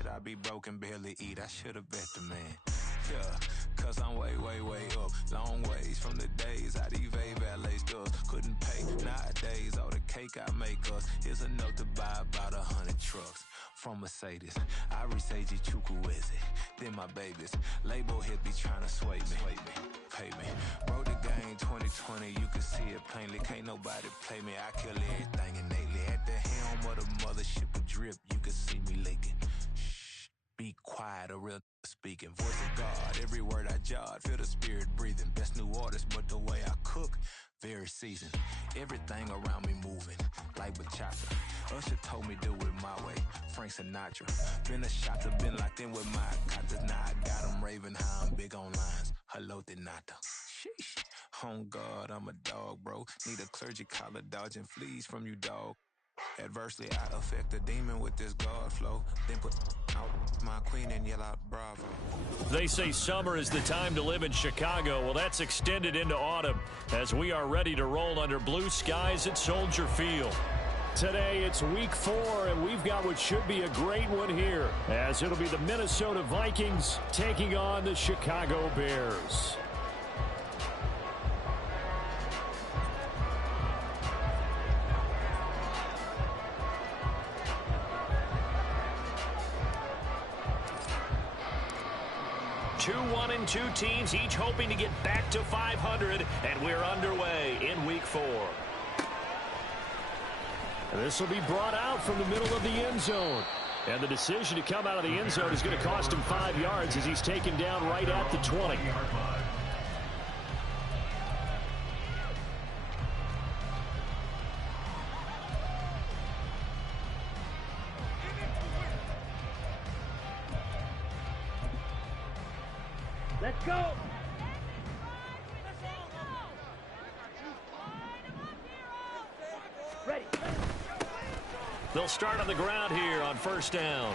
said I'd be broken, barely eat. I should have bet the man. Yeah, cause I'm way, way, way up. Long ways from the days I'd evade valet stores. Couldn't pay nowadays. All the cake I make us is enough to buy about 100 trucks. From Mercedes, I resage Chukwueze. Then my babies, label hit be trying to sway me. Pay me. Wrote the game 2020, you can see it plainly. Can't nobody play me. I kill everything innately. At the helm of the mothership with drip, you can see me leaking. Shh, be quiet, a real speaking. Voice of God, every word I jot. Feel the spirit breathing. Best new artist, but the way I cook, very seasoned. Everything around me moving, like bachata. Usher told me do it my way. Frank Sinatra. Been a shot to been locked in with my contacts. Now I got them raving how I'm big on lines. Hello, Denata. Sheesh. On God, I'm a dog, bro. Need a clergy collar dodging fleas from you, dog. Adversely, I affect a demon with this God flow. Then put out my queen and yell out bravo. They say summer is the time to live in Chicago. Well, that's extended into autumn as we are ready to roll under blue skies at Soldier Field. Today, it's week 4, and we've got what should be a great one here, as it'll be the Minnesota Vikings taking on the Chicago Bears. Two 1-2 teams, each hoping to get back to 500, and we're underway in week 4. This will be brought out from the middle of the end zone. And the decision to come out of the end zone is going to cost him 5 yards as he's taken down right at the 20. Let's go! Ready. They'll start on the ground here on first down.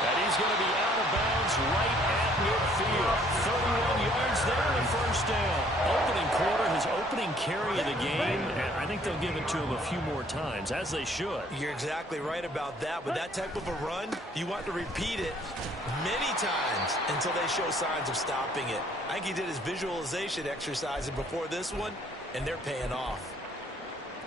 And he's going to be out of bounds right at midfield. 31 yards there on first down. Opening quarter, his opening carry of the game, and I think they'll give it to him a few more times, as they should. You're exactly right about that. With that type of a run, you want to repeat it many times until they show signs of stopping it. I think he did his visualization exercises before this one, and they're paying off.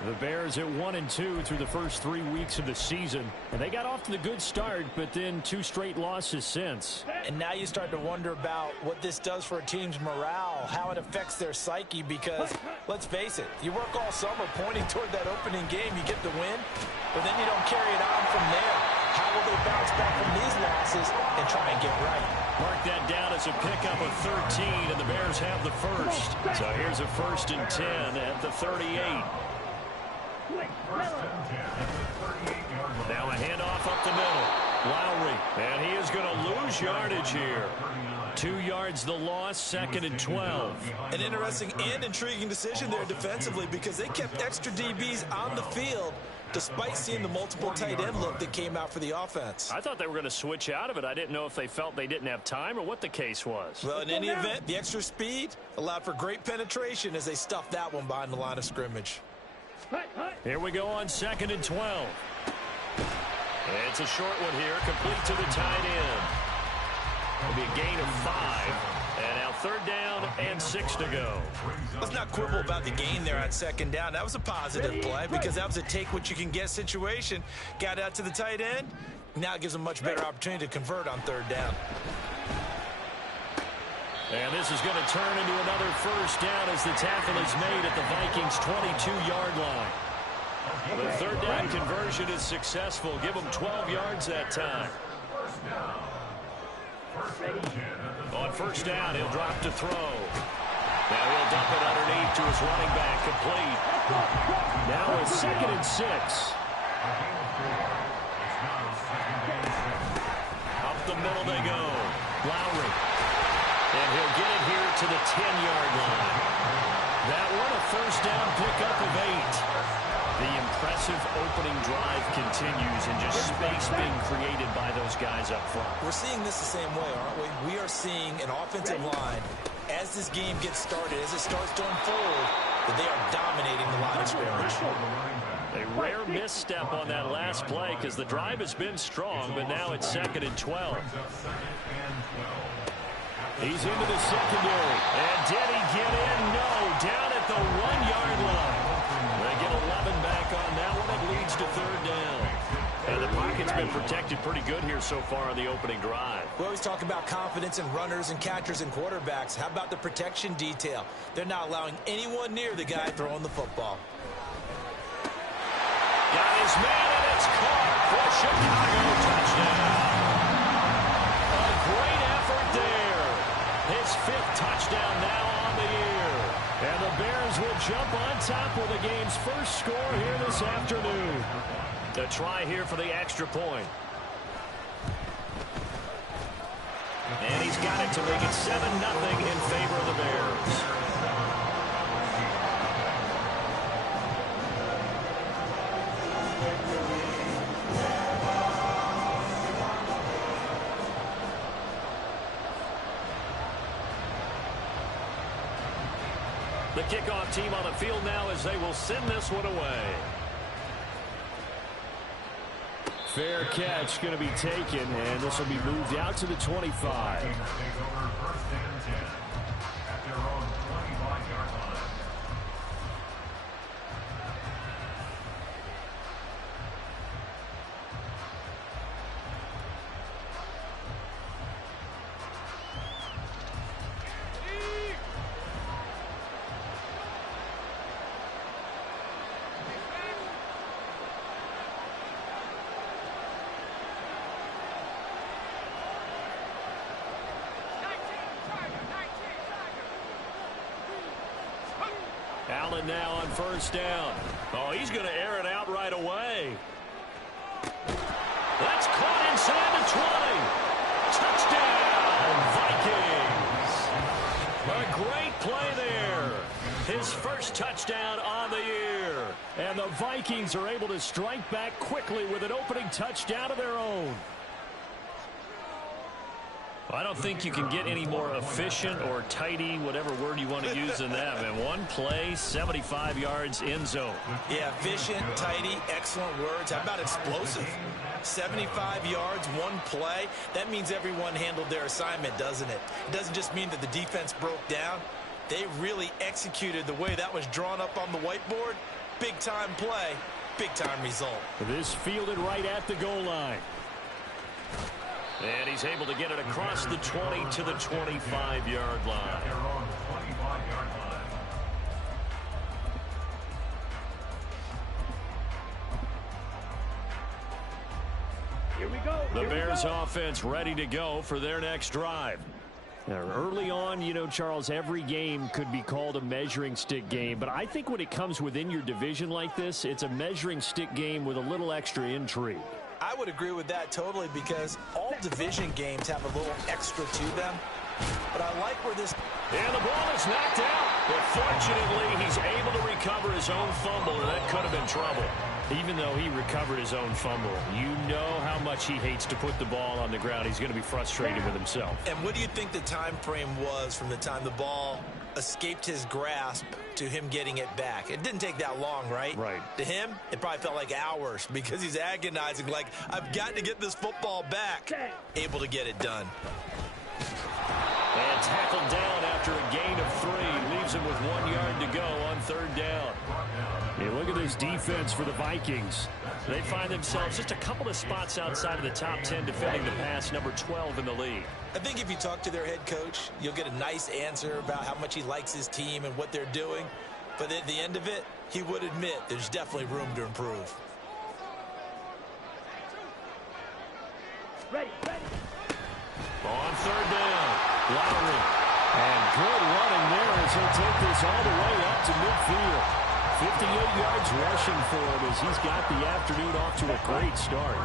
The Bears at 1-2 through the first 3 weeks of the season. And they got off to the good start, but then 2 straight losses since. And now you start to wonder about what this does for a team's morale, how it affects their psyche, because, let's face it, you work all summer pointing toward that opening game, you get the win, but then you don't carry it on from there. How will they bounce back from these losses and try and get right? Mark that down as a pickup of 13, and the Bears have the first. So here's a 1st and 10 at the 38. Now a handoff up the middle. Lowry, and he is going to lose yardage here. 2 yards the loss, 2nd and 12. An interesting and intriguing decision there defensively because they kept extra DBs on the field despite seeing the multiple tight end look that came out for the offense. I thought they were going to switch out of it. I didn't know if they felt they didn't have time or what the case was. Well, in any event, the extra speed allowed for great penetration as they stuffed that one behind the line of scrimmage. Here we go on 2nd and 12. It's a short one here, complete to the tight end. It'll be a gain of 5. And now 3rd down and 6 to go. Let's not quibble about the gain there on 2nd down. That was a positive play because that was a take-what-you-can-get situation. Got out to the tight end. Now it gives them a much better opportunity to convert on 3rd down. And this is going to turn into another 1st down as the tackle is made at the Vikings' 22-yard line. The 3rd down conversion is successful. Give them 12 yards that time. On 1st down, he'll drop to throw. Now he'll dump it underneath to his running back, complete. Now a 2nd and 6. Up the middle they go. Lowry. And he'll get it here to the 10-yard line. That one a 1st down pickup of 8. The impressive opening drive continues and just space being created by those guys up front. We're seeing this the same way, aren't we? We are seeing an offensive line, as this game gets started, as it starts to unfold, that they are dominating the line of scrimmage. A rare misstep on that last play because the drive has been strong, but now it's 2nd and 12. He's into the secondary. And did he get in? No. Down at the 1-yard line. They get 11 back on that one. It leads to 3rd down. And the pocket's been protected pretty good here so far on the opening drive. We always talk about confidence in runners and catchers and quarterbacks. How about the protection detail? They're not allowing anyone near the guy throwing the football. Got his man, and it's caught for Chicago. Touchdown. A great effort there. His 5th touchdown now on the year. And the Bears will jump on top with the game's first score here this afternoon. A try here for the extra point. And he's got it to make it 7-0 in favor of the Bears. The kickoff team on the field now as they will send this one away. Fair catch going to be taken, and this will be moved out to the 25. Allen now on 1st down. Oh, he's going to air it out right away. That's caught inside the 20. Touchdown, Vikings. A great play there. His first touchdown on the year. And the Vikings are able to strike back quickly with an opening touchdown of their own. I don't think you can get any more efficient or tidy, whatever word you want to use than that. And one play, 75 yards in zone. Yeah, efficient, tidy, excellent words. How about explosive? 75 yards, one play. That means everyone handled their assignment, doesn't it? It doesn't just mean that the defense broke down. They really executed the way that was drawn up on the whiteboard. Big-time play, big-time result. This fielded right at the goal line. And he's able to get it across the 20 to the 25-yard line. Here we go. The Bears offense ready to go for their next drive. Now, early on, you know, Charles, every game could be called a measuring stick game. But I think when it comes within your division like this, it's a measuring stick game with a little extra intrigue. I would agree with that totally because all division games have a little extra to them. But I like where this... And the ball is knocked out. But fortunately, he's able to recover his own fumble, and that could have been trouble. Even though he recovered his own fumble, you know how much he hates to put the ball on the ground. He's going to be frustrated with himself. And what do you think the time frame was from the time the ball escaped his grasp to him getting it back? It didn't take that long, right? Right. To him, it probably felt like hours because he's agonizing, like, I've got to get this football back. Able to get it done. And tackled down after a gain of 3. Leaves him with 1 yard to go on 3rd down. Hey, look at this defense for the Vikings. They find themselves just a couple of spots outside of the top 10 defending the pass, number 12 in the league. I think if you talk to their head coach, you'll get a nice answer about how much he likes his team and what they're doing. But at the end of it, he would admit there's definitely room to improve. Ready. On 3rd down, Lowry. And good running there as he'll take this all the way up to midfield. 58 yards rushing for him as he's got the afternoon off to a great start.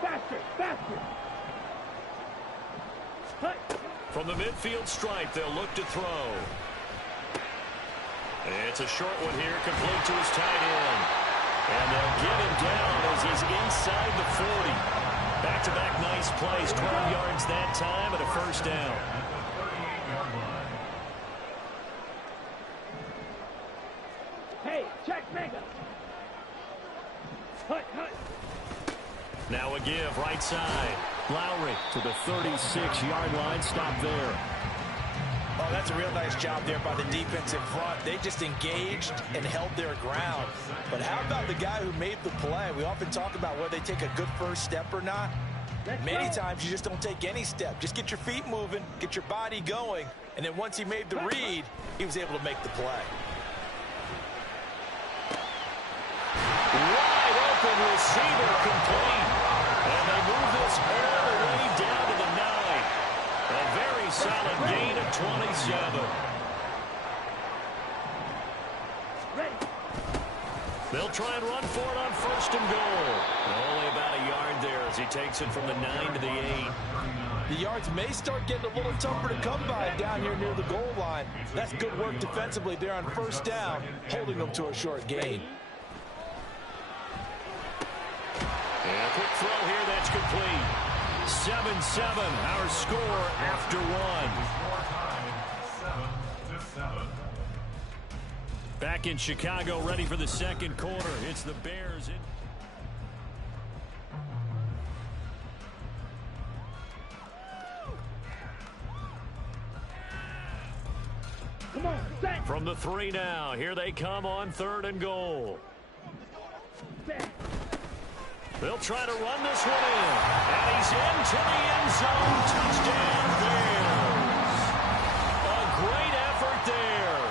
Faster. From the midfield stripe, they'll look to throw. It's a short one here, complete to his tight end. And they'll get him down as he's inside the 40. Back-to-back nice plays, 12 yards that time and a 1st down. Now a give, right side. Lowry to the 36-yard line. Stop there. Oh, that's a real nice job there by the defensive front. They just engaged and held their ground. But how about the guy who made the play? We often talk about whether they take a good first step or not. Many times you just don't take any step. Just get your feet moving, get your body going, and then once he made the read, he was able to make the play. Wide open receiver complete. And they move this all the way down to the 9. A very solid gain of 27. They'll try and run for it on 1st and goal. Only about a yard there as he takes it from the 9 to the 8. The yards may start getting a little tougher to come by down here near the goal line. That's good work defensively there on 1st down, holding them to a short gain. And a quick throw here, that's complete. 7-7, our score after 1. Back in Chicago, ready for the second quarter. It's the Bears. Come on, set. From the 3 now, here they come on 3rd and goal. Set. They'll try to run this one in. And he's into the end zone. Touchdown, Bears. A great effort there.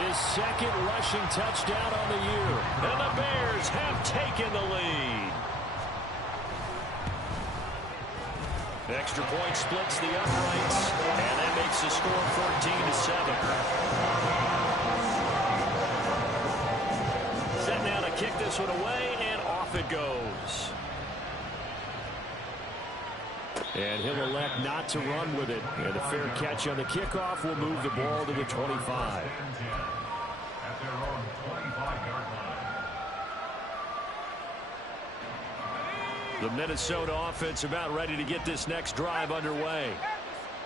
His second rushing touchdown on the year. And the Bears have taken the lead. Extra point splits the uprights. And that makes the score 14-7. Set now to kick this one away, and off it goes. And he'll elect not to run with it. And a fair catch on the kickoff will move the ball to the 25. The Minnesota offense about ready to get this next drive underway.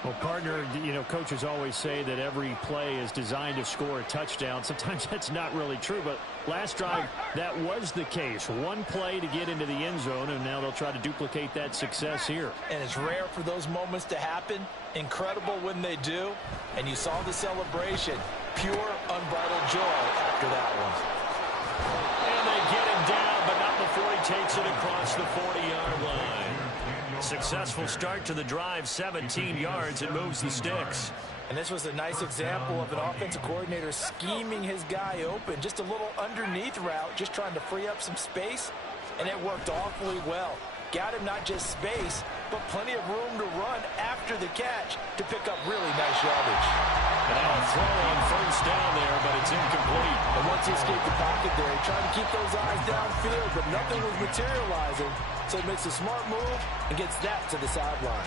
Well, partner, you know, coaches always say that every play is designed to score a touchdown. Sometimes that's not really true, but last drive, that was the case. One play to get into the end zone, and now they'll try to duplicate that success here. And it's rare for those moments to happen. Incredible when they do. And you saw the celebration. Pure, unbridled joy after that one. And they get him down, but not before he takes it across the 40-yard line. Successful start to the drive, 17 yards, and moves the sticks. And this was a nice example of an offensive coordinator scheming his guy open. Just a little underneath route, just trying to free up some space, and it worked awfully well. Got him not just space, but plenty of room to run after the catch to pick up really nice yardage. And now a throw on 1st down there, but it's incomplete. And once he escaped the pocket there, he tried to keep those eyes downfield, but nothing was materializing. So he makes a smart move and gets that to the sideline.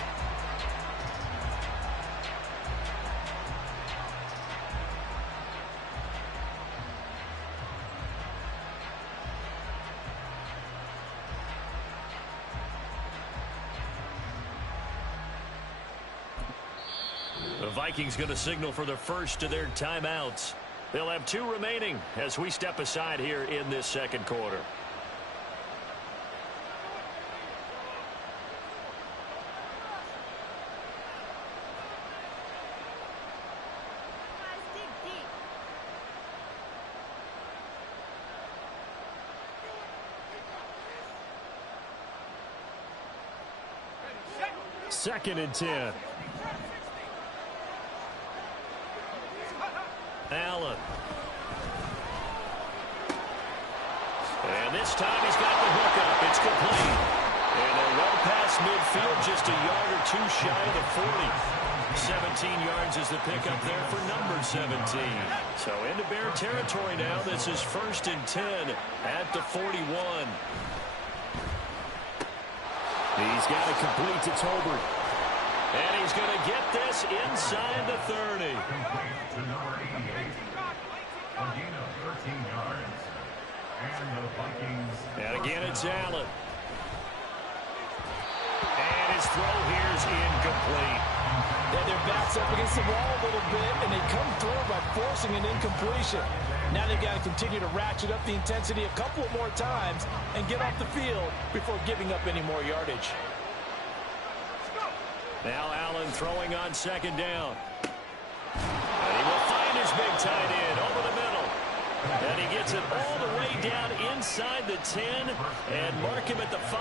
The Vikings going to signal for the first of their timeouts. They'll have 2 remaining as we step aside here in this second quarter. Second and 10. Allen. And this time he's got the hook up. It's complete. And they're well past midfield, just a yard or 2 shy of the 40. 17 yards is the pickup there for number 17. So into Bear territory now. This is 1st and 10 at the 41. He's got it complete to Tolbert. And he's going to get this inside the 30. And again, it's Allen. And his throw here is incomplete. Yeah, their backs up against the wall a little bit, and they come through by forcing an incompletion. Now they've got to continue to ratchet up the intensity a couple of more times and get off the field before giving up any more yardage. Now Allen throwing on second down. And he will find his big tight end over the middle. And he gets it all the way down inside the 10 and mark him at the 5.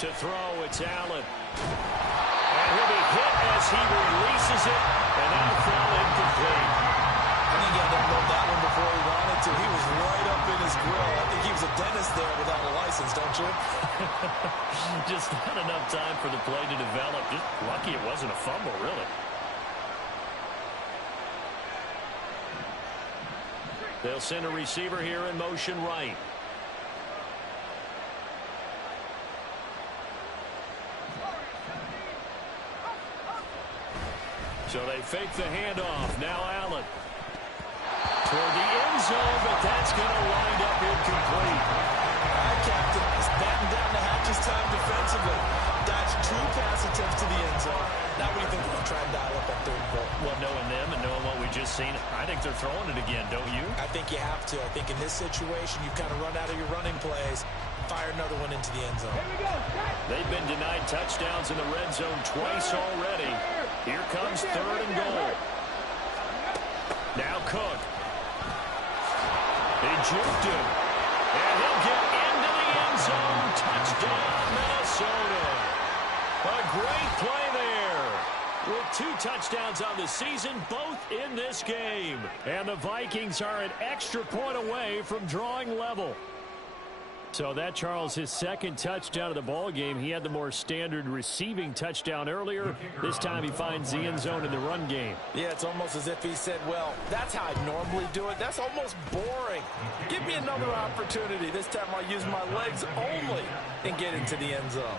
To throw, it's Allen. And he'll be hit as he releases it, and now throw incomplete. I think he had to load that one before he wanted to. He was right up in his grill. I think he was a dentist there without a license, don't you? Just not enough time for the play to develop. Just lucky it wasn't a fumble, really. They'll send a receiver here in motion right. So they fake the handoff. Now Allen. Toward the end zone, but that's going to wind up incomplete. All right, Captain. He's batten down the hatches time defensively. Dodged 2 pass attempts to the end zone. Now what do you think they're going to try and dial up that third goal? Well, knowing them and knowing what we just seen, I think they're throwing it again, don't you? I think you have to. I think in this situation, you've kind of run out of your running plays. Fire another one into the end zone. They've been denied touchdowns in the red zone twice already. Here comes third and goal. Now Cook. They juked him. And he'll get into the end zone. Touchdown, Minnesota. A great play there. With 2 touchdowns on the season, both in this game. And the Vikings are an extra point away from drawing level. So that, Charles, his second touchdown of the ball game. He had the more standard receiving touchdown earlier. This time he finds the end zone in the run game. Yeah, it's almost as if he said, well, that's how I normally do it. That's almost boring. Give me another opportunity. This time I'll use my legs only and get into the end zone.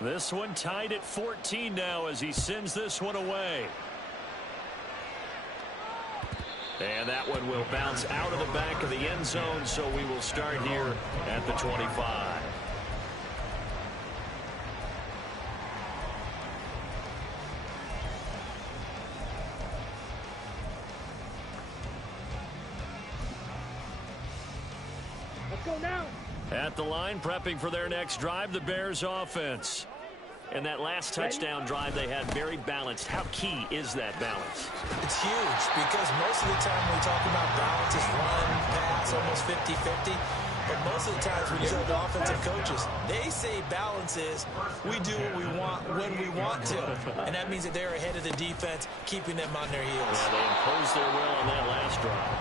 This one tied at 14 now as he sends this one away. And that one will bounce out of the back of the end zone, so we will start here at the 25. Let's go now. At the line, prepping for their next drive, the Bears offense. And that last touchdown drive they had very balanced. How key is that balance? It's huge because most of the time when we talk about balance, it's run, pass, almost 50-50. But most of the times when you talk to offensive coaches, they say balance is we do what we want when we want to. And that means that they're ahead of the defense, keeping them on their heels. Yeah, they imposed their will on that last drive.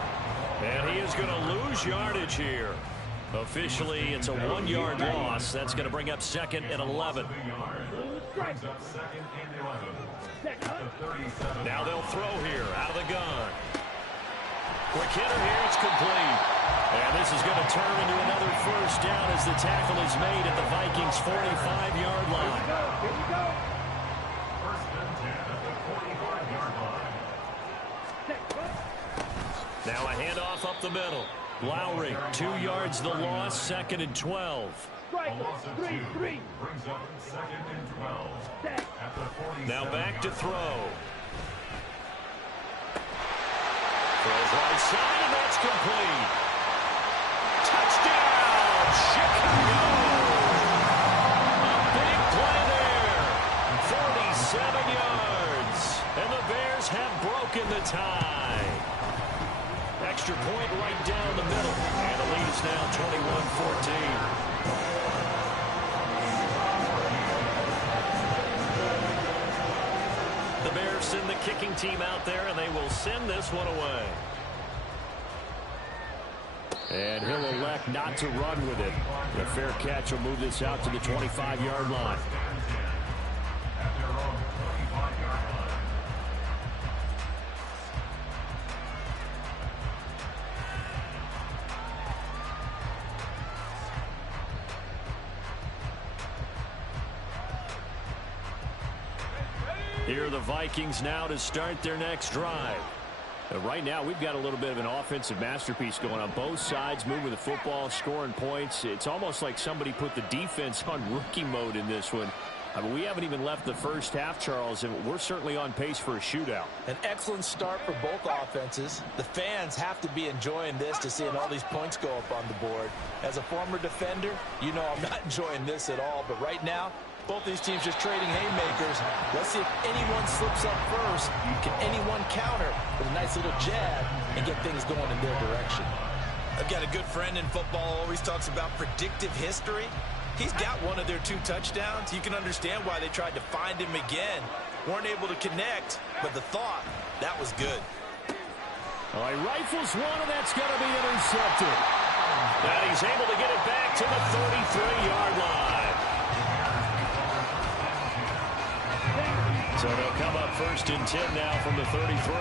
And he is going to lose yardage here. Officially, it's a 1-yard loss. That's going to bring up 2nd and 11. Now they'll throw here out of the gun. Quick hitter here, it's complete. And this is going to turn into another first down as the tackle is made at the Vikings' 45-yard line. Here we go. Now a handoff up the middle. Lowry, 2 yards the loss, 2nd and 12. Strike. 3-3. Now back to throw. Throws right side, and that's complete. Touchdown, Chicago! A big play there. 47 yards. And the Bears have broken the tie. Extra point right down the middle. And the lead is now 21-14. The Bears send the kicking team out there, and they will send this one away. And he'll elect not to run with it. A fair catch will move this out to the 25-yard line. Here are the Vikings now to start their next drive. Right now, we've got a little bit of an offensive masterpiece going on. Both sides moving the football, scoring points. It's almost like somebody put the defense on rookie mode in this one. I mean, we haven't even left the first half, Charles, and we're certainly on pace for a shootout. An excellent start for both offenses. The fans have to be enjoying this to seeing all these points go up on the board. As a former defender, you know I'm not enjoying this at all. But right now, both these teams just trading haymakers. Let's see if anyone slips up first. Can anyone counter with a nice little jab and get things going in their direction? I've got a good friend in football, always talks about predictive history. He's got one of their 2 touchdowns. You can understand why they tried to find him again. Weren't able to connect, but the thought, that was good. All right, rifles one, and that's going to be intercepted. And he's able to get it back to the 33-yard line. So they'll come up 1st and 10 now from the 33.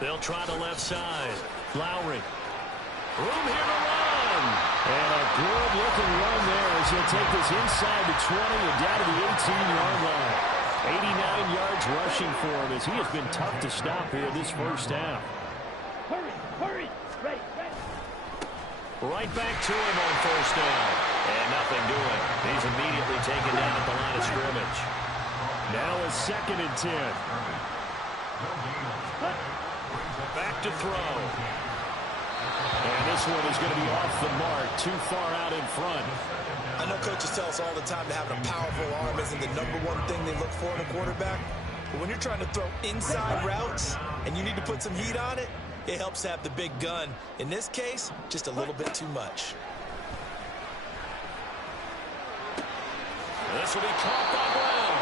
They'll try the left side. Lowry. Room here to run. And a good-looking run there as he'll take this inside the 20 and down to the 18-yard line. 89 yards rushing for him as he has been tough to stop here this first half. Hurry. Ready. Right back to him on 1st down. And nothing doing. He's immediately taken down at the line of scrimmage. Now a 2nd and 10. Back to throw. And this one is going to be off the mark, too far out in front. I know coaches tell us all the time that having a powerful arm isn't the #1 thing they look for in a quarterback. But when you're trying to throw inside routes and you need to put some heat on it, it helps to have the big gun. In this case, just a little bit too much. This will be caught by Brown.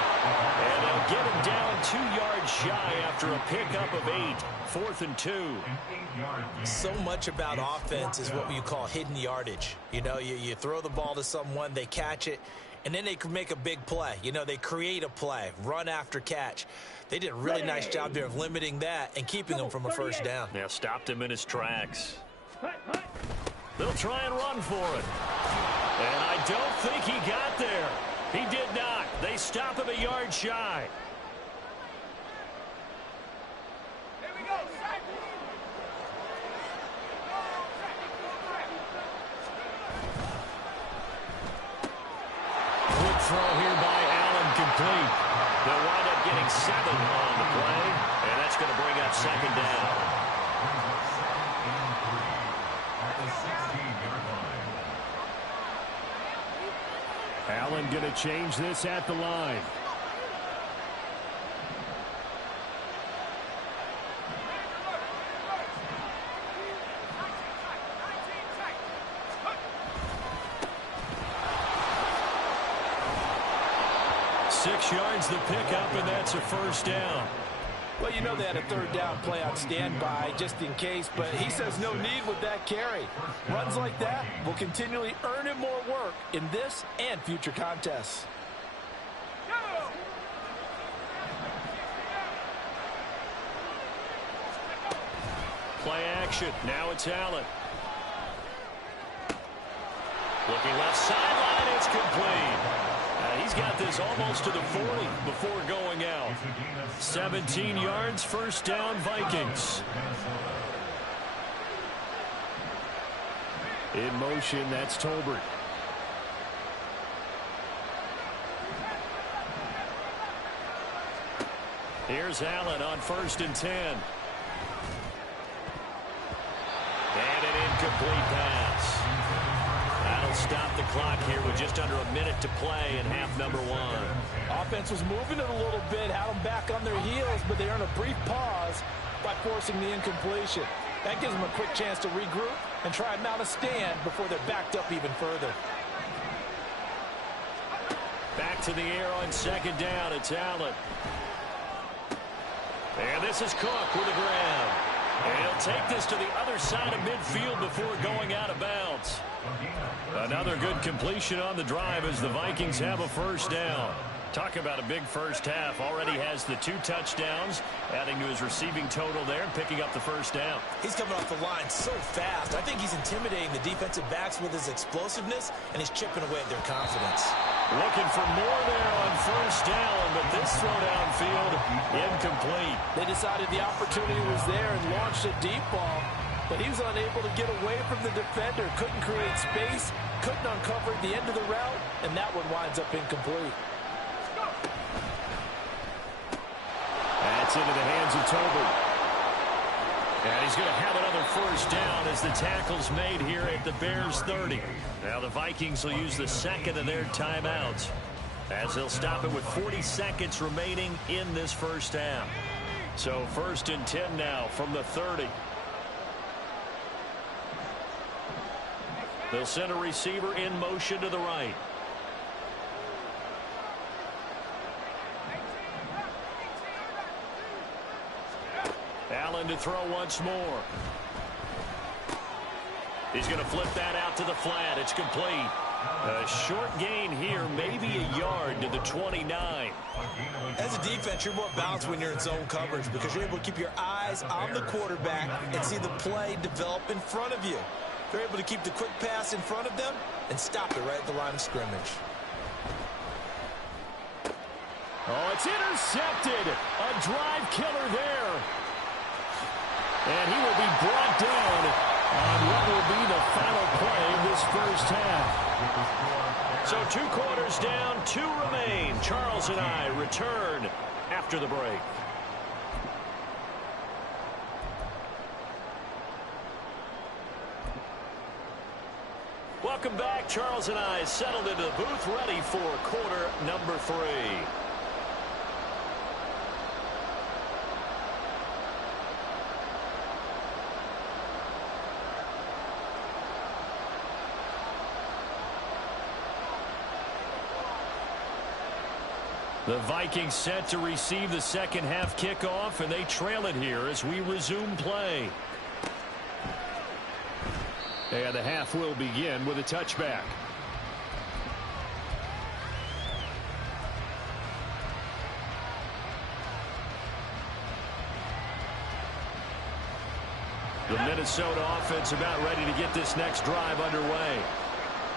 And they'll get him down 2 yards shy after a pickup of 8. 4th and 2. So much about offense is what you call hidden yardage. You know, you throw the ball to someone, they catch it, and then they can make a big play. You know, they create a play, run after catch. They did a really nice job there of limiting that and keeping him from a 1st down. Yeah, stopped him in his tracks. They'll try and run for it. And I don't think he got there. He did not. They stop him a yard shy. Quick throw here by Allen, complete. They'll wind up getting 7 on the play, and that's going to bring up 2nd down. Allen going to change this at the line. Six yards the pickup, and that's a 1st down. Well, you know they had a 3rd down play on standby just in case, but he says no need with that carry. Runs like that will continually earn him more work in this and future contests. Play action. Now it's Allen. Looking left sideline. It's complete. He's got this almost to the 40 before going out. 17 yards, 1st down, Vikings. In motion, that's Tolbert. Here's Allen on 1st and 10. And an incomplete pass. That'll stop the clock here with just under a minute to play in half number 1. Offense was moving it a little bit, had them back on their heels, but they earned a brief pause by forcing the incompletion. That gives them a quick chance to regroup and try and mount a stand before they're backed up even further. Back to the air on 2nd down. It's Allen. And this is Cook with a grab. And he'll take this to the other side of midfield before going out of bounds. Another good completion on the drive as the Vikings have a 1st down. Talk about a big first half. Already has the 2 touchdowns, adding to his receiving total there and picking up the first down. He's coming off the line so fast. I think he's intimidating the defensive backs with his explosiveness, and he's chipping away at their confidence. Looking for more there on first down, but this throw downfield incomplete. They decided the opportunity was there and launched a deep ball, but he was unable to get away from the defender. Couldn't create space, couldn't uncover the end of the route, and that one winds up incomplete. That's into the hands of Tolbert. And he's going to have another first down as the tackle's made here at the Bears 30. Now the Vikings will use the second of their timeouts as they'll stop it with 40 seconds remaining in this first half. So 1st and 10 now from the 30. They'll send a receiver in motion to the right. Allen to throw once more. He's going to flip that out to the flat. It's complete. A short gain here, maybe a yard to the 29. As a defense, you're more balanced when you're in zone coverage because you're able to keep your eyes on the quarterback and see the play develop in front of you. They're able to keep the quick pass in front of them and stop it right at the line of scrimmage. Oh, it's intercepted. A drive killer there. And he will be brought down on what will be the final play of this first half. So 2 quarters down, 2 remain. Charles and I return after the break. Welcome back. Charles and I settled into the booth, ready for quarter number 3. The Vikings set to receive the second half kickoff, and they trail it here as we resume play. And the half will begin with a touchback. The Minnesota offense about ready to get this next drive underway.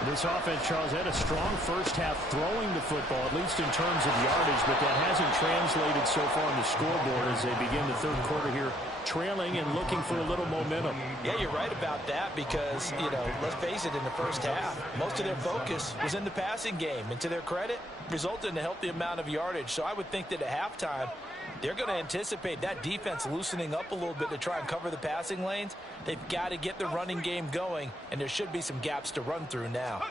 This offense, Charles, had a strong first half throwing the football, at least in terms of yardage, but that hasn't translated so far on the scoreboard as they begin the third quarter here, trailing and looking for a little momentum. Yeah, you're right about that because, let's face it, in the first half, most of their focus was in the passing game. And to their credit, resulted in a healthy amount of yardage. So I would think that at halftime, they're going to anticipate that defense loosening up a little bit to try and cover the passing lanes. They've got to get the running game going, and there should be some gaps to run through now.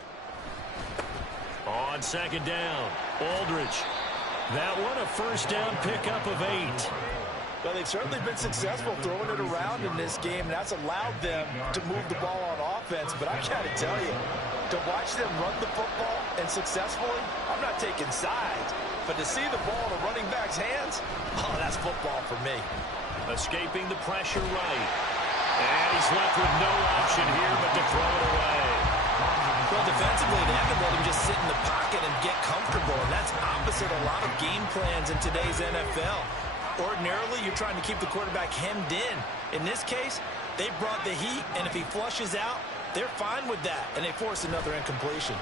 On second down, Aldridge. That one a first down pickup of 8. Well, they've certainly been successful throwing it around in this game, and that's allowed them to move the ball on offense. But I got to tell you, to watch them run the football and successfully, I'm not taking sides. But to see the ball in a running back's hands, oh, that's football for me. Escaping the pressure right. And he's left with no option here but to throw it away. Well, defensively, they haven't let him just sit in the pocket and get comfortable. And that's opposite a lot of game plans in today's NFL. Ordinarily, you're trying to keep the quarterback hemmed in. In this case, they brought the heat, and if he flushes out, they're fine with that, and they force another incompletion.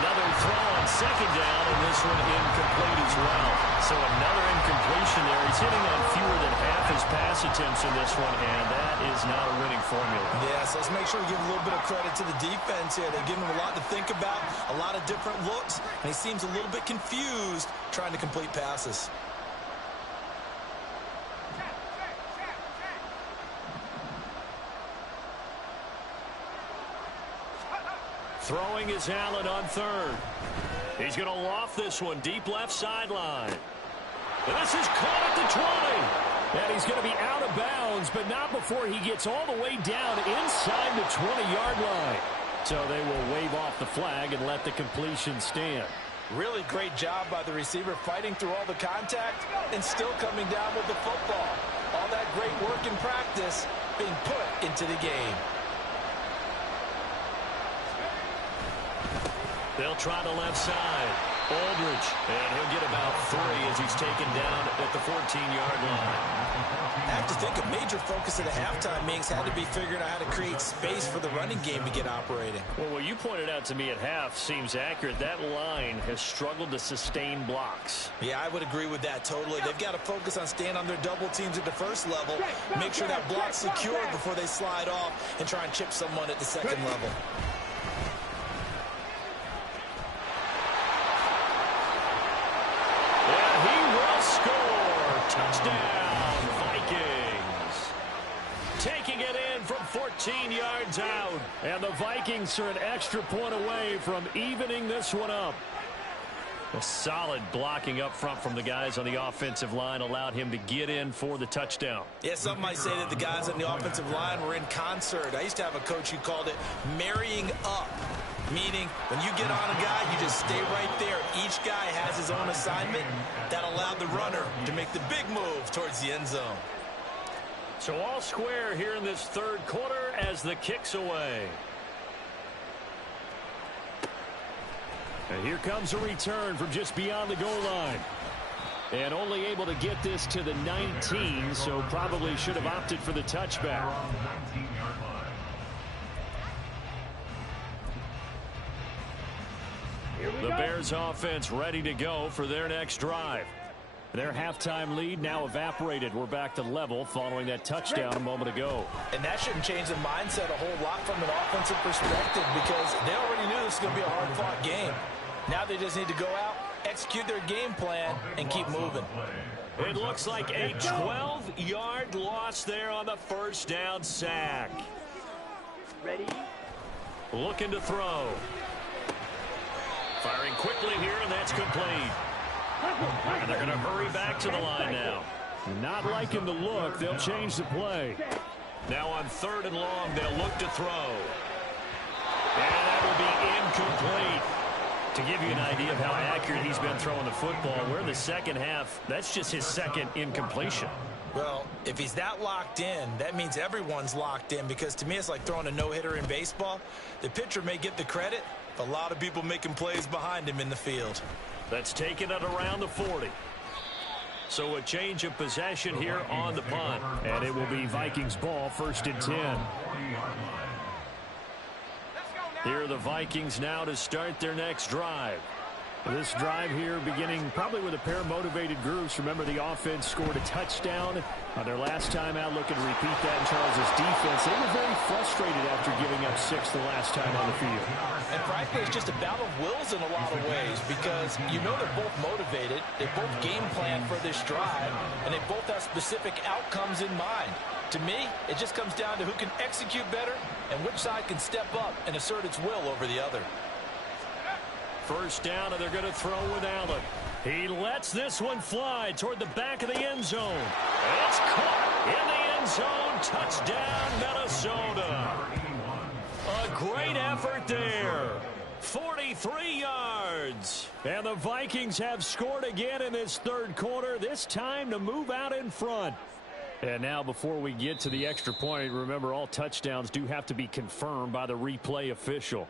Another throw on second down, and this one incomplete as well. So another incompletion there. He's hitting on fewer than half his pass attempts in this one, and that is not a winning formula. Yes, let's make sure we give a little bit of credit to the defense here. They've given him a lot to think about, a lot of different looks, and he seems a little bit confused trying to complete passes. Throwing is Allen on third. He's going to loft this one deep left sideline. And this is caught at the 20. And he's going to be out of bounds, but not before he gets all the way down inside the 20-yard line. So they will wave off the flag and let the completion stand. Really great job by the receiver fighting through all the contact and still coming down with the football. All that great work in practice being put into the game. They'll try the left side. Aldridge, and he'll get about 3 as he's taken down at the 14-yard line. I have to think a major focus of the halftime meetings had to be figuring out how to create space for the running game to get operating. Well, what you pointed out to me at half seems accurate. That line has struggled to sustain blocks. Yeah, I would agree with that totally. They've got to focus on staying on their double teams at the first level, make sure that block's secured before they slide off and try and chip someone at the second level. Touchdown, Vikings. Taking it in from 14 yards out. And the Vikings are an extra point away from evening this one up. A solid blocking up front from the guys on the offensive line allowed him to get in for the touchdown. Yeah, some might say that the guys on the offensive line were in concert. I used to have a coach who called it marrying up. Meaning, when you get on a guy, you just stay right there. Each guy has his own assignment. That allowed the runner to make the big move towards the end zone. So all square here in this third quarter as the kick's away. And here comes a return from just beyond the goal line. And only able to get this to the 19, so probably should have opted for the touchback. The Bears offense ready to go for their next drive. Their halftime lead now evaporated. We're back to level following that touchdown a moment ago. And that shouldn't change the mindset a whole lot from an offensive perspective because they already knew this was going to be a hard-fought game. Now they just need to go out, execute their game plan, and keep moving. It looks like a 12-yard loss there on the first down sack. Ready? Looking to throw. Firing quickly here, and that's complete. And they're going to hurry back to the line now. Not liking the look. They'll change the play. Now on 3rd and long, they'll look to throw. And that will be incomplete. To give you an idea of how accurate he's been throwing the football, we're in the second half. That's just his second incompletion. Well, if he's that locked in, that means everyone's locked in because to me it's like throwing a no-hitter in baseball. The pitcher may get the credit, but a lot of people making plays behind him in the field. That's taken it around the 40. So a change of possession here on the punt. And it will be Vikings ball, 1st and 10. Here are the Vikings now to start their next drive. This drive here beginning probably with a pair of motivated groups. Remember, the offense scored a touchdown on their last time out. Looking to repeat that in Charles' defense. They were very frustrated after giving up 6 the last time on the field. And frankly, it's just a battle of wills in a lot of ways because you know they're both motivated. They both game plan for this drive, and they both have specific outcomes in mind. To me, it just comes down to who can execute better and which side can step up and assert its will over the other. First down, and they're going to throw with Allen. He lets this one fly toward the back of the end zone. It's caught in the end zone. Touchdown, Minnesota. A great effort there. 43 yards. And the Vikings have scored again in this third quarter, this time to move out in front. And now before we get to the extra point, remember all touchdowns do have to be confirmed by the replay official.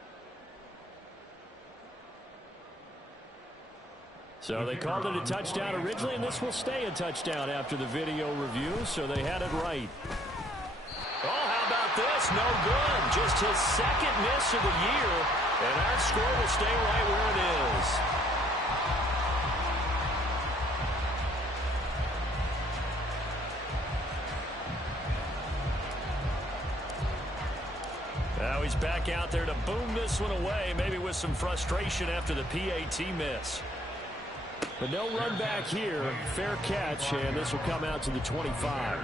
So they called it a touchdown originally, and this will stay a touchdown after the video review, so they had it right. Oh, how about this? No good. Just his second miss of the year, and our score will stay right where it is. Now he's back out there to boom this one away, maybe with some frustration after the PAT miss. But no run back here. Fair catch, and this will come out to the 25.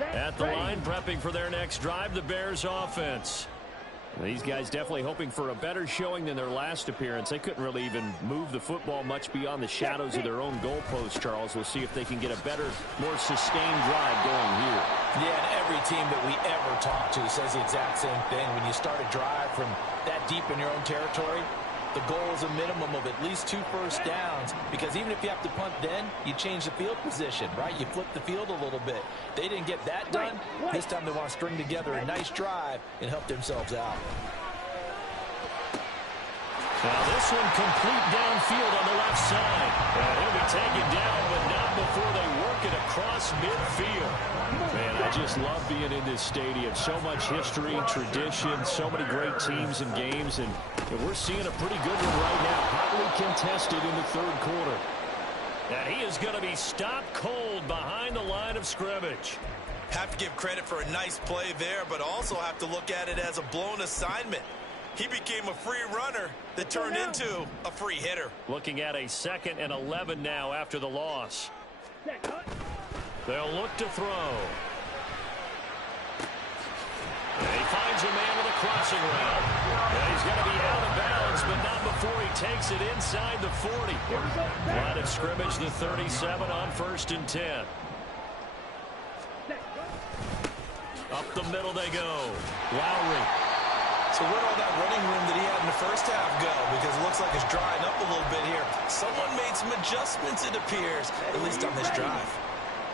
At the line, prepping for their next drive, the Bears offense. These guys definitely hoping for a better showing than their last appearance. They couldn't really even move the football much beyond the shadows of their own goalpost, Charles. We'll see if they can get a better, more sustained drive going here. Yeah, and every team that we ever talk to says the exact same thing. When you start a drive from that deep in your own territory, The goal is a minimum of at least 2 first downs, because even if you have to punt then, you change the field position, right? You flip the field a little bit. They didn't get that done. This time they want to string together a nice drive and help themselves out. Now this one complete downfield on the left side. And he'll be taken down, but not before they work it across midfield. Man, I just love being in this stadium. So much history, tradition, so many great teams and games, and we're seeing a pretty good one right now. Hotly contested in the third quarter. And he is going to be stopped cold behind the line of scrimmage. Have to give credit for a nice play there, but also have to look at it as a blown assignment. He became a free runner that turned into a free hitter. Looking at a 2nd and 11 now after the loss. They'll look to throw. And he finds a man with a crossing route. And he's going to be out of bounds, but not before he takes it inside the 40. Line of scrimmage, the 37 on 1st and 10. Up the middle they go. Lowry. So where'd all that running room that he had in the first half go? Because it looks like it's drying up a little bit here. Someone made some adjustments, it appears, at least on this drive.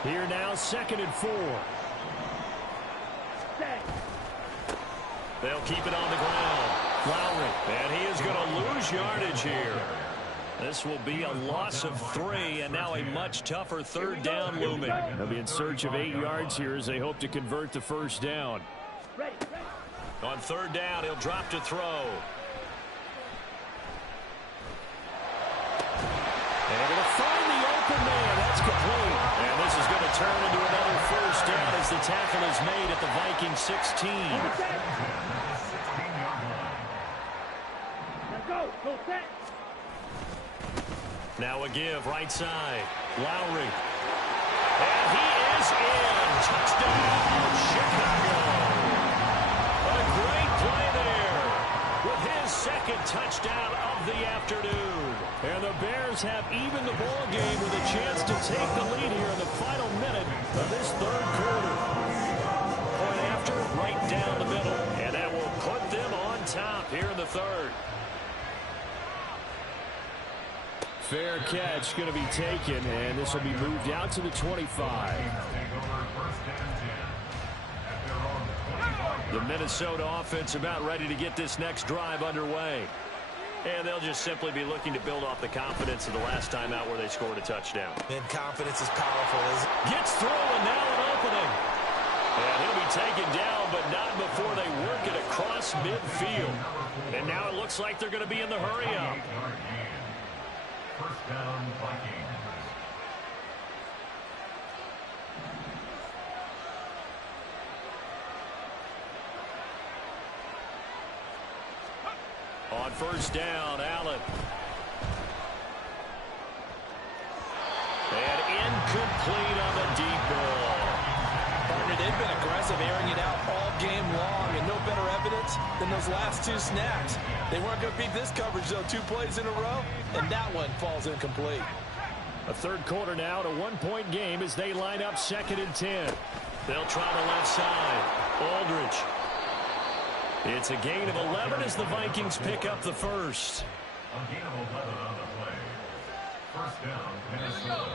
Here now, 2nd and 4. They'll keep it on the ground. Lowry, and he is going to lose yardage here. This will be a loss of 3, and now a much tougher 3rd down looming. They'll be in search of 8 yards here as they hope to convert the 1st down. On 3rd down, he'll drop to throw. And they're going to find the open man. That's complete. And this is going to turn into another 1st down as the tackle is made at the Viking 16. Now a give, right side. Lowry. And he is in. Touchdown, Chicago. A great play there with his 2nd touchdown of the afternoon. And the Bears have even the ball game with a chance to take the lead here in the final minute of this 3rd quarter. Point after, right down the middle. And that will put them on top here in the 3rd. Fair catch going to be taken, and this will be moved out to the 25. The Minnesota offense about ready to get this next drive underway. And they'll just simply be looking to build off the confidence of the last time out where they scored a touchdown. And confidence is powerful, isn't it? Gets through, and now an opening. And he'll be taken down, but not before they work it across midfield. And now it looks like they're going to be in the hurry-up. 1st down, Vikings. On 1st down, Allen. And incomplete on the deep ball. Partner, they've been aggressive, airing it out all game long, and no better evidence than those last 2 snaps. They weren't going to beat this coverage, though, 2 plays in a row, and that one falls incomplete. A 3rd quarter now, a 1-point game as they line up 2nd and 10. They'll try the left side. Aldridge. It's a gain of 11 as the Vikings pick up the 1st. A gain of 11 on the play. 1st down, Minnesota.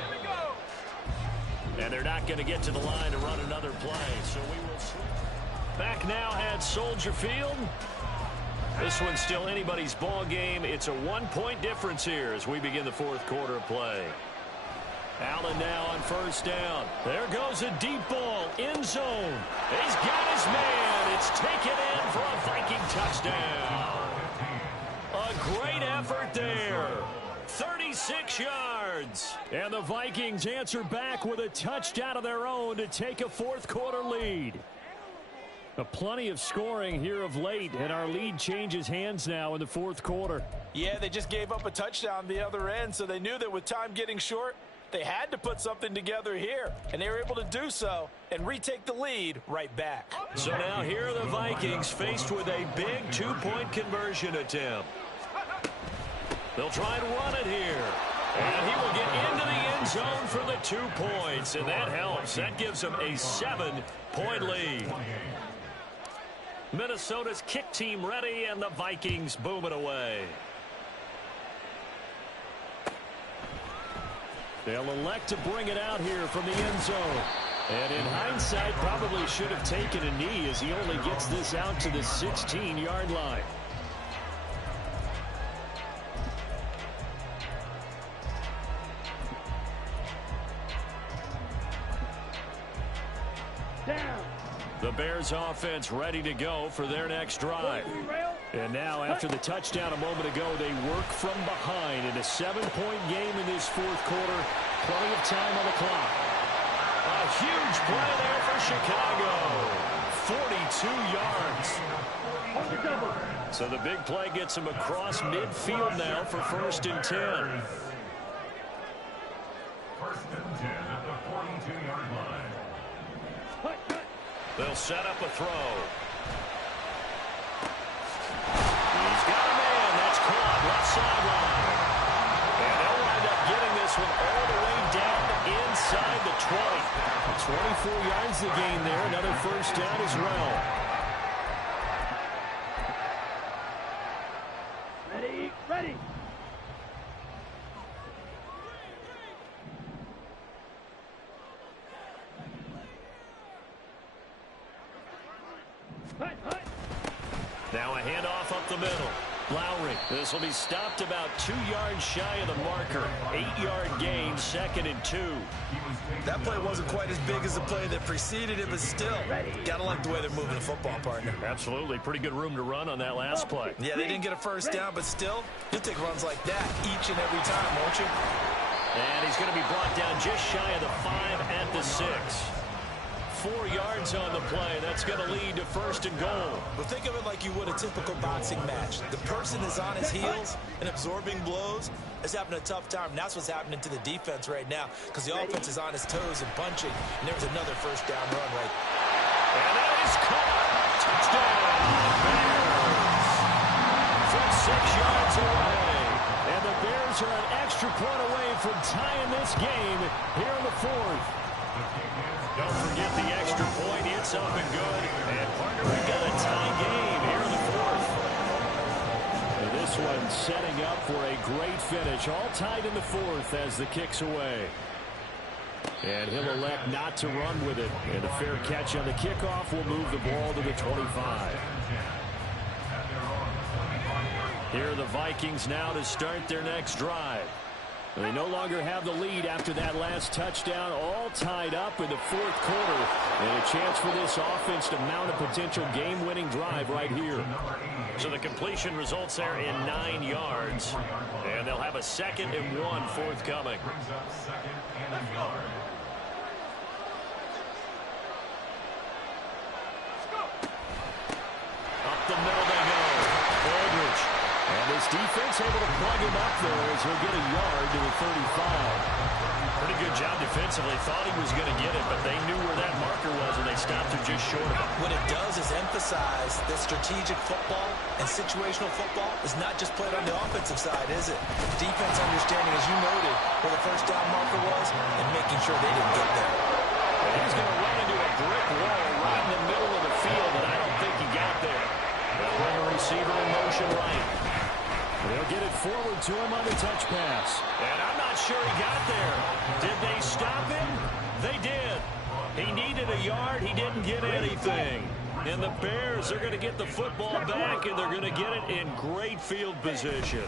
And they're not going to get to the line to run another play, so we will switch. Back now at Soldier Field. This one's still anybody's ball game. It's a 1-point difference here as we begin the 4th quarter of play. Allen now on 1st down. There goes a deep ball, end zone. He's got his man. It's taken in for a Viking touchdown. A great effort there. 36 yards. And the Vikings answer back with a touchdown of their own to take a 4th quarter lead. Plenty of scoring here of late, and our lead changes hands now in the 4th quarter. Yeah, they just gave up a touchdown the other end, so they knew that with time getting short, they had to put something together here, and they were able to do so and retake the lead right back. So now here are the Vikings faced with a big 2-point conversion attempt. They'll try and run it here. And he will get into the end zone for the 2 points, and that helps. That gives them a 7-point lead. Minnesota's kick team ready, and the Vikings boom it away. They'll elect to bring it out here from the end zone. And in hindsight, probably should have taken a knee as he only gets this out to the 16-yard line. The Bears offense ready to go for their next drive. And now after the touchdown a moment ago, they work from behind in a 7-point game in this fourth quarter. Plenty of time on the clock. A huge play there for Chicago. 42 yards. So the big play gets him across midfield now for 1st and 10. 1st and 10 at the 42-yard line. They'll set up a throw. He's got a man. That's caught left sideline. And they'll wind up getting this one all the way down inside the 20. 24 yards to gain there. Another 1st down as well. Ready. Now a handoff up the middle. Lowry. This will be stopped about 2 yards shy of the marker. 8-yard gain, 2nd and 2. That play wasn't quite as big as the play that preceded it, but still, gotta like the way they're moving the football, partner. Absolutely. Pretty good room to run on that last play. Yeah, they didn't get a 1st down, but still, you'll take runs like that each and every time, won't you? And he's going to be brought down just shy of the 5 at the 6. 4 yards on the play. That's going to lead to 1st and goal. But think of it like you would a typical boxing match. The person is on his heels and absorbing blows is having a tough time. And that's what's happening to the defense right now because the offense is on his toes and punching. And there's another 1st down run right. And that is caught. Touchdown. Bears. From 6 yards away. And the Bears are an extra point away from tying this game here in the 4th. Don't forget the extra point. It's up and good. And, partner, we've got a tie game here in the 4th. And this one setting up for a great finish. All tied in the 4th as the kick's away. And he'll elect not to run with it. And a fair catch on the kickoff will move the ball to the 25. Here are the Vikings now to start their next drive. They no longer have the lead after that last touchdown, all tied up in the 4th quarter. And a chance for this offense to mount a potential game-winning drive right here. So the completion results there in 9 yards. And they'll have a 2nd and 1 forthcoming. Up the middle they go. Aldridge. And this defense able to plug him up there as he'll get a yard to the 35. Pretty good job defensively. Thought he was going to get it, but they knew where that marker was, and they stopped him just short of it. What it does is emphasize that strategic football and situational football is not just played on the offensive side, is it? Defense understanding, as you noted, where the 1st down marker was and making sure they didn't get there. And he's going to run into a brick wall right in the middle of the field, and I don't think he got there. They'll bring a receiver in motion right. They'll get it forward to him on the touch pass. And I'm not sure he got there. Did they stop him? They did. He needed a yard. He didn't get anything. And the Bears are going to get the football back, and they're going to get it in great field position.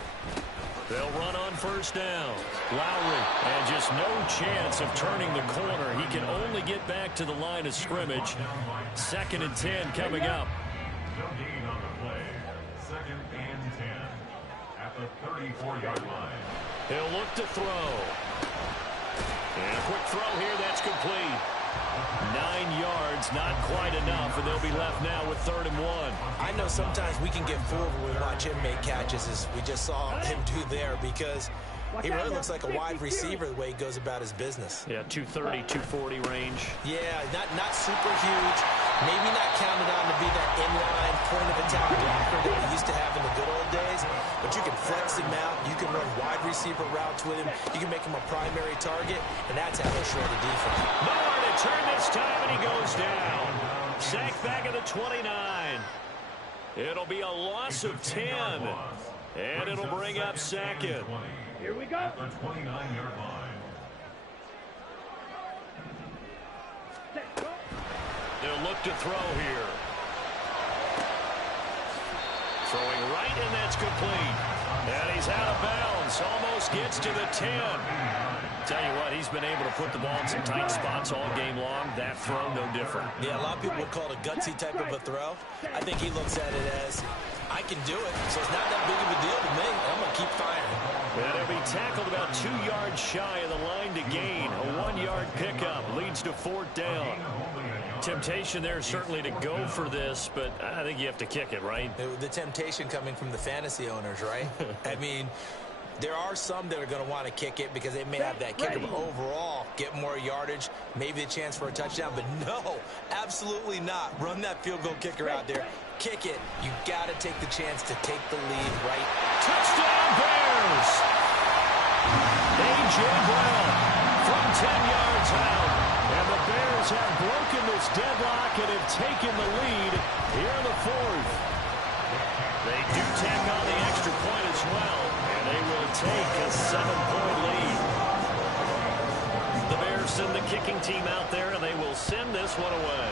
They'll run on 1st down. Lowry, and just no chance of turning the corner. He can only get back to the line of scrimmage. 2nd and 10 coming up. No gain on the play. 2nd and 10 at the 34-yard line. He'll look to throw. And a quick throw here. That's complete. 9 yards, not quite enough, and they'll be left now with 3rd and 1. I know sometimes we can get fooled when we watch him make catches, as we just saw him do there, because he really looks like a wide receiver the way he goes about his business. Yeah, 230, 240 range. Yeah, not super huge. Maybe not counted on to be that inline point of attack blocker that we used to have in the good old days, but you can flex him out. You can run wide receiver routes with him. You can make him a primary target, and that's how they'll shred the defense. Nowhere to turn this time, and he goes down. Sacked back at the 29. It'll be a loss of 10, and it'll bring up 2nd. Here we go. At the 29-yard line. look to throw here. Throwing right, and that's complete. And he's out of bounds. Almost gets to the 10. Tell you what, he's been able to put the ball in some tight spots all game long. That throw, no different. Yeah, a lot of people would call it a gutsy type of a throw. I think he looks at it as, I can do it, so it's not that big of a deal to me. I'm going to keep firing. And he'll be tackled about 2 yards shy of the line to gain. A 1-yard pickup leads to 4th down. Temptation there certainly to go for this, but I think you have to kick it, right? The temptation coming from the fantasy owners, right? I mean, there are some that are going to want to kick it because they may have that kicker, but overall get more yardage, maybe a chance for a touchdown. But no, absolutely not. Run that field goal kicker out there. Kick it. You got to take the chance to take the lead, right? Touchdown Bears! A.J. Brown from 10 yards out. And the Bears have broken this deadlock and have taken the lead here in the 4th. They do tack on the extra point as well, and they will take a 7-point lead. The Bears send the kicking team out there, and they will send this one away.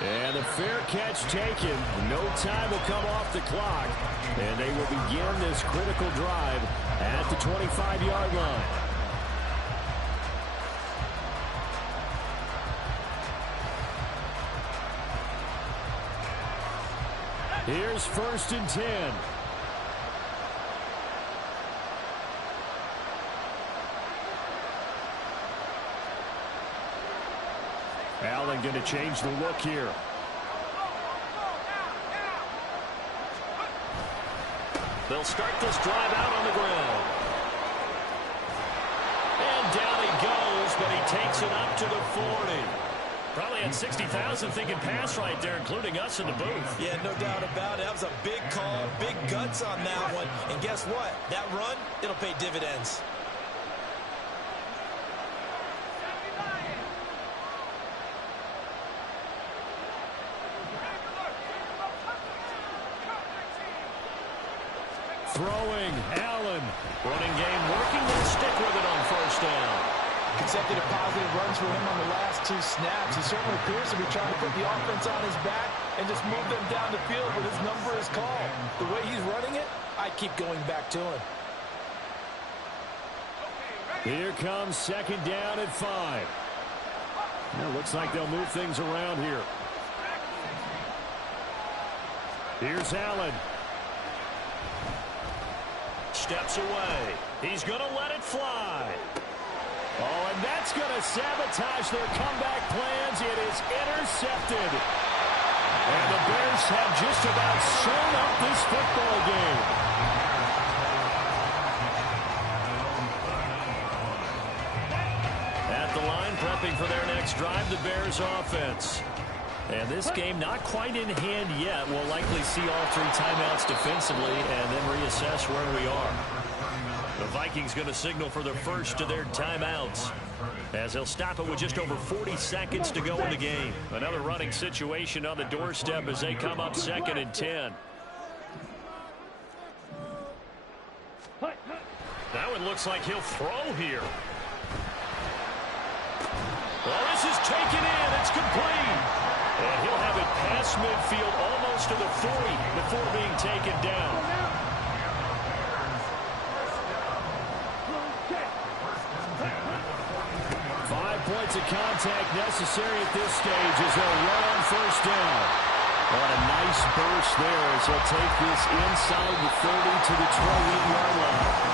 And the fair catch taken. No time will come off the clock, and they will begin this critical drive at the 25-yard line. Here's 1st and 10. Allen going to change the look here. They'll start this drive out on the ground. And down he goes, but he takes it up to the 40. Probably had 60,000 thinking pass right there, including us in the booth. Yeah, no doubt about it. That was a big call, big guts on that one. And guess what? That run, it'll pay dividends. Throwing, Allen. Running game working. They'll stick with it on 1st down. Consecutive positive runs for him on the last 2 snaps. He certainly appears to be trying to put the offense on his back and just move them down the field when his number is called. The way he's running it, I keep going back to him. Here comes 2nd down at 5. Well, looks like they'll move things around here. Here's Allen. Steps away. He's going to let it fly. Oh, and that's going to sabotage their comeback plans. It is intercepted. And the Bears have just about sewn up this football game. At the line, prepping for their next drive, the Bears offense. And this game not quite in hand yet. We'll likely see all 3 timeouts defensively and then reassess where we are. The Vikings going to signal for the first of their timeouts as they'll stop it with just over 40 seconds to go in the game. Another running situation on the doorstep as they come up 2nd and 10. Now it looks like he'll throw here. Well, this is taken in. It's complete. And he'll have it past midfield almost to the 40 before being taken down. 5 points of contact necessary at this stage as they'll run on 1st down. What a nice burst there as he'll take this inside the 30 to the 28-yard line.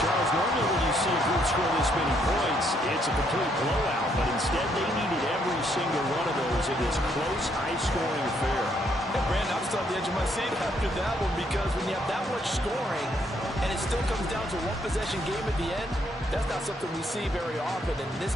Charles, normally when you see a group score this many points, it's a complete blowout, but instead they needed every single one of those in this close, high-scoring affair. Hey, Brandon, I'm still on the edge of my seat after that one because when you have that much scoring and it still comes down to 1-possession game at the end, that's not something we see very often. And this